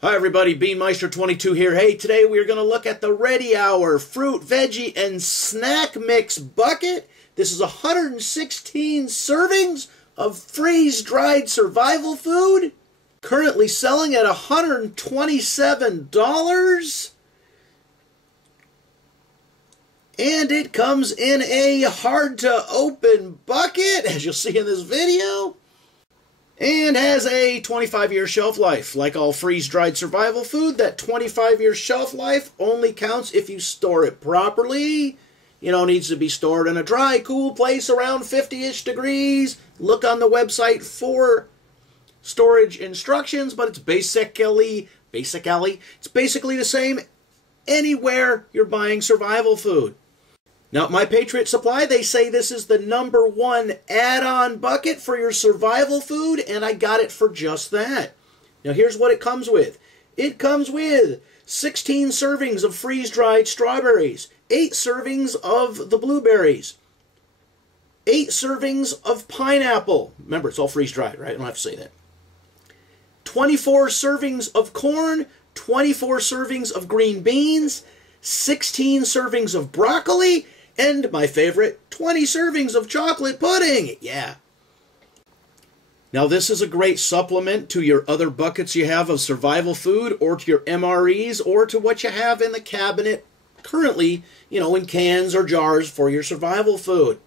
Hi everybody, Beanmeister22 here. Hey, today we are going to look at the Ready Hour Fruit, Veggie, and Snack Mix Bucket. This is 116 servings of freeze-dried survival food. Currently selling at $127. And it comes in a hard-to-open bucket, as you'll see in this video. And has a 25-year shelf life. Like all freeze-dried survival food, that 25-year shelf life only counts if you store it properly. You know, it needs to be stored in a dry, cool place around 50-ish degrees. Look on the website for storage instructions, but it's basically the same anywhere you're buying survival food. Now, at my Patriot Supply, they say this is the #1 add-on bucket for your survival food, and I got it for just that. Now, here's what it comes with. It comes with 16 servings of freeze-dried strawberries, 8 servings of the blueberries, 8 servings of pineapple. Remember, it's all freeze-dried, right? I don't have to say that. 24 servings of corn, 24 servings of green beans, 16 servings of broccoli, and my favorite, 20 servings of chocolate pudding. Yeah. Now, this is a great supplement to your other buckets you have of survival food, or to your MREs, or to what you have in the cabinet currently, you know, in cans or jars for your survival food.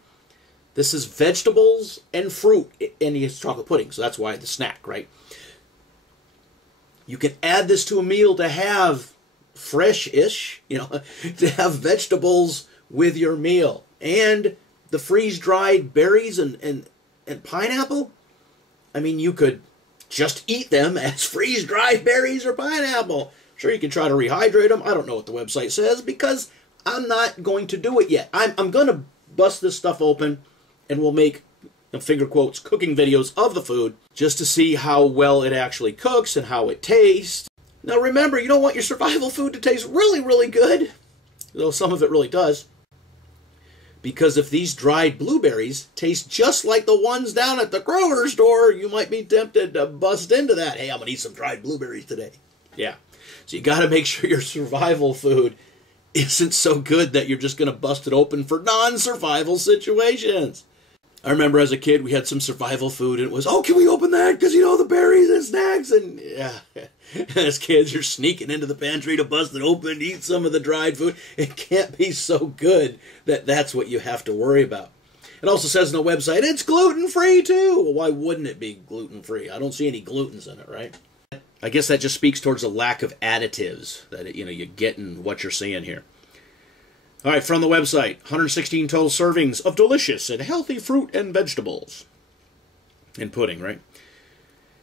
This is vegetables and fruit, and it's chocolate pudding, so that's why the snack, right? You can add this to a meal to have fresh-ish, you know, to have vegetables with your meal. And the freeze-dried berries and pineapple, I mean, you could just eat them as freeze-dried berries or pineapple. Sure, you can try to rehydrate them. I don't know what the website says because I'm not going to do it yet. I'm going to bust this stuff open and we'll make, finger quotes, cooking videos of the food just to see how well it actually cooks and how it tastes. Now remember, you don't want your survival food to taste really, really good, though some of it really does. Because if these dried blueberries taste just like the ones down at the grocery store, you might be tempted to bust into that. Hey, I'm going to eat some dried blueberries today. Yeah. So you got to make sure your survival food isn't so good that you're just going to bust it open for non-survival situations. I remember as a kid, we had some survival food, and it was, oh, can we open that? Because, you know, the berries and snacks. And, yeah, as kids, you're sneaking into the pantry to bust it open, eat some of the dried food. It can't be so good that that's what you have to worry about. It also says on the website, it's gluten-free, too. Well, why wouldn't it be gluten-free? I don't see any glutens in it, right? I guess that just speaks towards a lack of additives that, you know, you get in what you're seeing here. All right, from the website, 116 total servings of delicious and healthy fruit and vegetables. And pudding, right?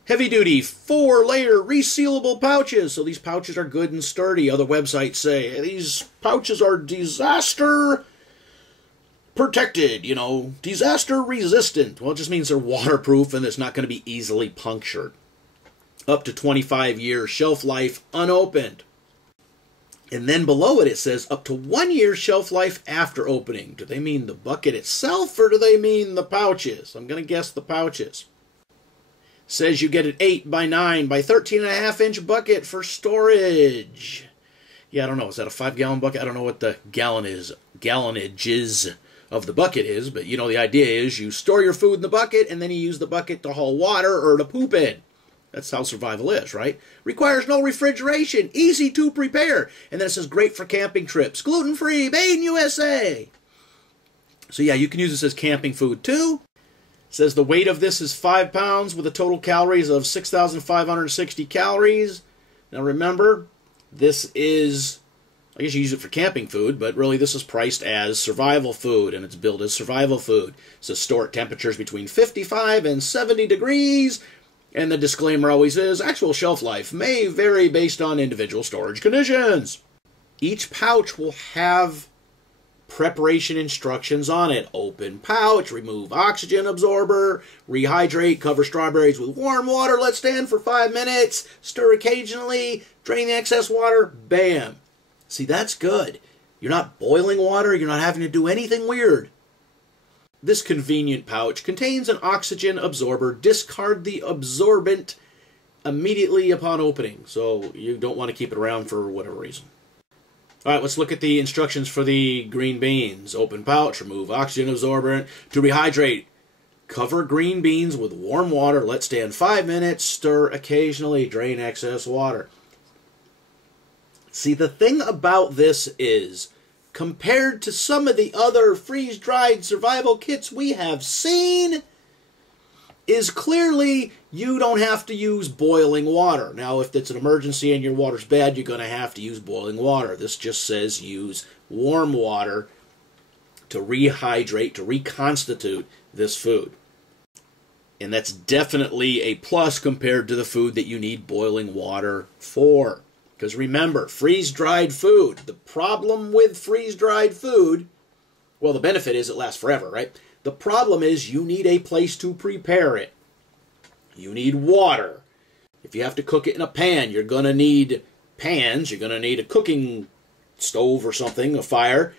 Heavy-duty, 4-layer resealable pouches. So these pouches are good and sturdy. Other websites say these pouches are disaster protected, you know, disaster resistant. Well, it just means they're waterproof and it's not going to be easily punctured. Up to 25 years shelf life unopened. And then below it, it says up to 1 year shelf life after opening. Do they mean the bucket itself, or do they mean the pouches? I'm going to guess the pouches. Says you get an 8 by 9 by 13.5 inch bucket for storage. Yeah, I don't know. Is that a 5-gallon bucket? I don't know what the gallonages of the bucket is, but you know the idea is you store your food in the bucket, and then you use the bucket to haul water or to poop in. That's how survival is, right? Requires no refrigeration, easy to prepare. And then it says great for camping trips, gluten-free, made in USA. So yeah, you can use this as camping food too. It says the weight of this is 5 pounds with a total calories of 6,560 calories. Now remember, this is, I guess you use it for camping food, but really this is priced as survival food, and it's billed as survival food. So store at temperatures between 55 and 70 degrees. And the disclaimer always is, actual shelf life may vary based on individual storage conditions. Each pouch will have preparation instructions on it. Open pouch, remove oxygen absorber, rehydrate, cover strawberries with warm water, let stand for 5 minutes, stir occasionally, drain the excess water, bam. See, that's good. You're not boiling water, you're not having to do anything weird. This convenient pouch contains an oxygen absorber. Discard the absorbent immediately upon opening, so you don't want to keep it around for whatever reason. All right, let's look at the instructions for the green beans. Open pouch, remove oxygen absorbent. To rehydrate, cover green beans with warm water. Let stand 5 minutes. Stir occasionally. Drain excess water. See, the thing about this is, compared to some of the other freeze-dried survival kits we have seen, is clearly you don't have to use boiling water. Now, if it's an emergency and your water's bad, you're going to have to use boiling water. This just says use warm water to rehydrate, to reconstitute this food. And that's definitely a plus compared to the food that you need boiling water for. Because remember, freeze-dried food, the problem with freeze-dried food, well, the benefit is it lasts forever, right? The problem is you need a place to prepare it. You need water. If you have to cook it in a pan, you're going to need pans. You're going to need a cooking stove or something, a fire.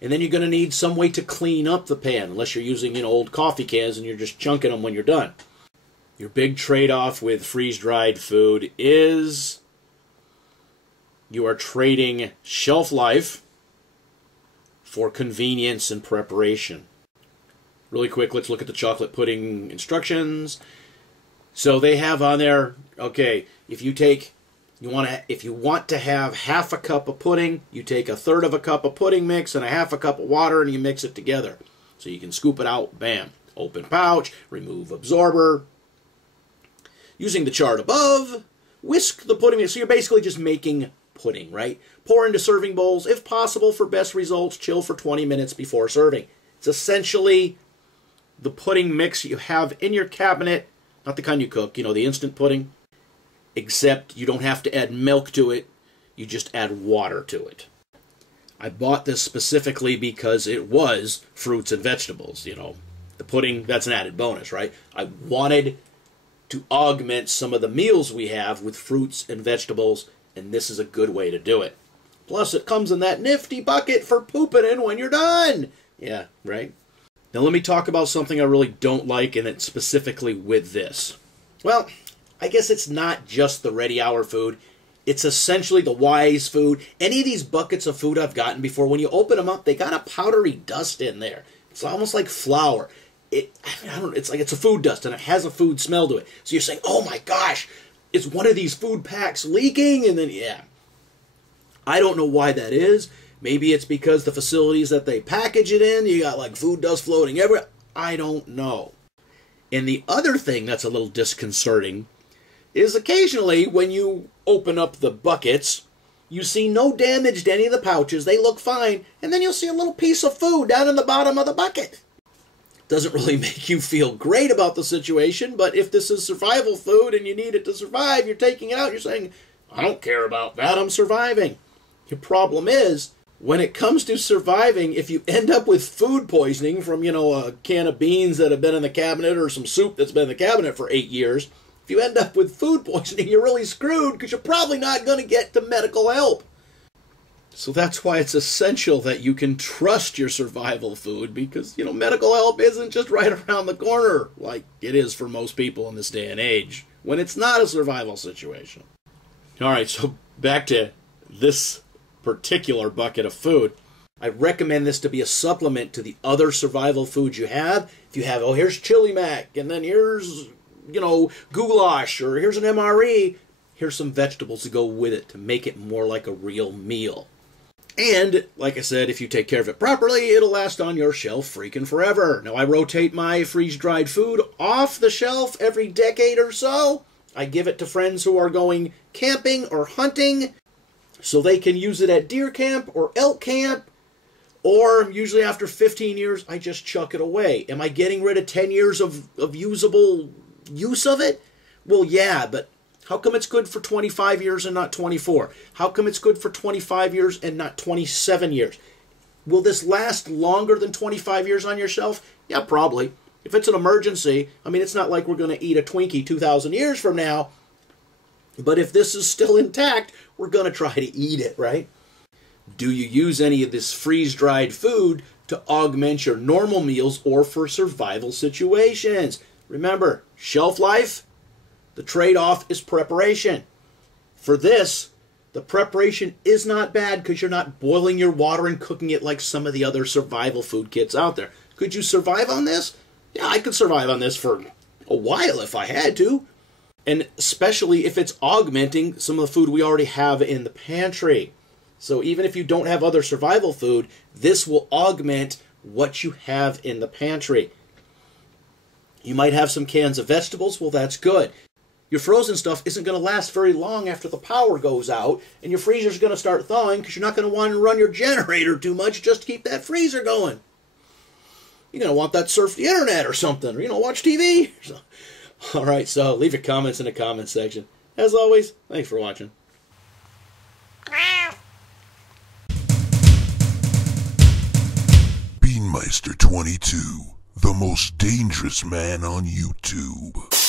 And then you're going to need some way to clean up the pan, unless you're using old coffee cans and you're just chunking them when you're done. Your big trade-off with freeze-dried food is you are trading shelf life for convenience and preparation. Really quick, let's look at the chocolate pudding instructions. So they have on there, okay, if you want to have half a cup of pudding, you take a third of a cup of pudding mix and a half a cup of water and you mix it together. So you can scoop it out, bam. Open pouch, remove absorber. Using the chart above, whisk the pudding mix. So you're basically just making pudding, right? Pour into serving bowls. If possible, for best results, chill for 20 minutes before serving. It's essentially the pudding mix you have in your cabinet, not the kind you cook, the instant pudding, except you don't have to add milk to it, you just add water to it. I bought this specifically because it was fruits and vegetables, The pudding, that's an added bonus, right? I wanted to augment some of the meals we have with fruits and vegetables, and this is a good way to do it. Plus, it comes in that nifty bucket for pooping in when you're done. Yeah, right? Now let me talk about something I really don't like, and it's specifically with this. Well, I guess it's not just the ready hour food. It's essentially the wise food. Any of these buckets of food I've gotten before, when you open them up, they got a powdery dust in there. It's almost like flour. It's like it's a food dust, and it has a food smell to it. So you're saying, oh my gosh, is one of these food packs leaking? And then, yeah. I don't know why that is. Maybe it's because the facilities that they package it in, you got like food dust floating everywhere. I don't know. And the other thing that's a little disconcerting is occasionally when you open up the buckets, you see no damage to any of the pouches. They look fine. And then you'll see a little piece of food down in the bottom of the bucket. Doesn't really make you feel great about the situation, but if this is survival food and you need it to survive, you're taking it out, you're saying, I don't care about that, I'm surviving. Your problem is, when it comes to surviving, if you end up with food poisoning from, a can of beans that have been in the cabinet or some soup that's been in the cabinet for 8 years, if you end up with food poisoning, you're really screwed because you're probably not going to get to medical help. So that's why it's essential that you can trust your survival food because, medical help isn't just right around the corner like it is for most people in this day and age when it's not a survival situation. All right, so back to this particular bucket of food. I recommend this to be a supplement to the other survival foods you have. If you have, here's chili mac, and then here's, goulash, or here's an MRE, here's some vegetables to go with it to make it more like a real meal. And, like I said, if you take care of it properly, it'll last on your shelf freaking forever. Now, I rotate my freeze-dried food off the shelf every decade or so. I give it to friends who are going camping or hunting, so they can use it at deer camp or elk camp, or usually after 15 years, I just chuck it away. Am I getting rid of 10 years of usable use of it? Well, yeah, but how come it's good for 25 years and not 24? How come it's good for 25 years and not 27 years? Will this last longer than 25 years on your shelf? Yeah, probably. If it's an emergency, it's not like we're going to eat a Twinkie 2,000 years from now, but if this is still intact, we're going to try to eat it, right? Do you use any of this freeze-dried food to augment your normal meals or for survival situations? Remember, shelf life, The trade-off is preparation. For this, the preparation is not bad because you're not boiling your water and cooking it like some of the other survival food kits out there. Could you survive on this? Yeah, I could survive on this for a while if I had to. And especially if it's augmenting some of the food we already have in the pantry. So even if you don't have other survival food, this will augment what you have in the pantry. You might have some cans of vegetables. Well, that's good. Your frozen stuff isn't going to last very long after the power goes out, and your freezer's going to start thawing because you're not going to want to run your generator too much just to keep that freezer going. You're going to want that to surf the internet or something, or, watch TV. All right, so leave your comments in the comments section. As always, thanks for watching. Beanmeister 22, the most dangerous man on YouTube.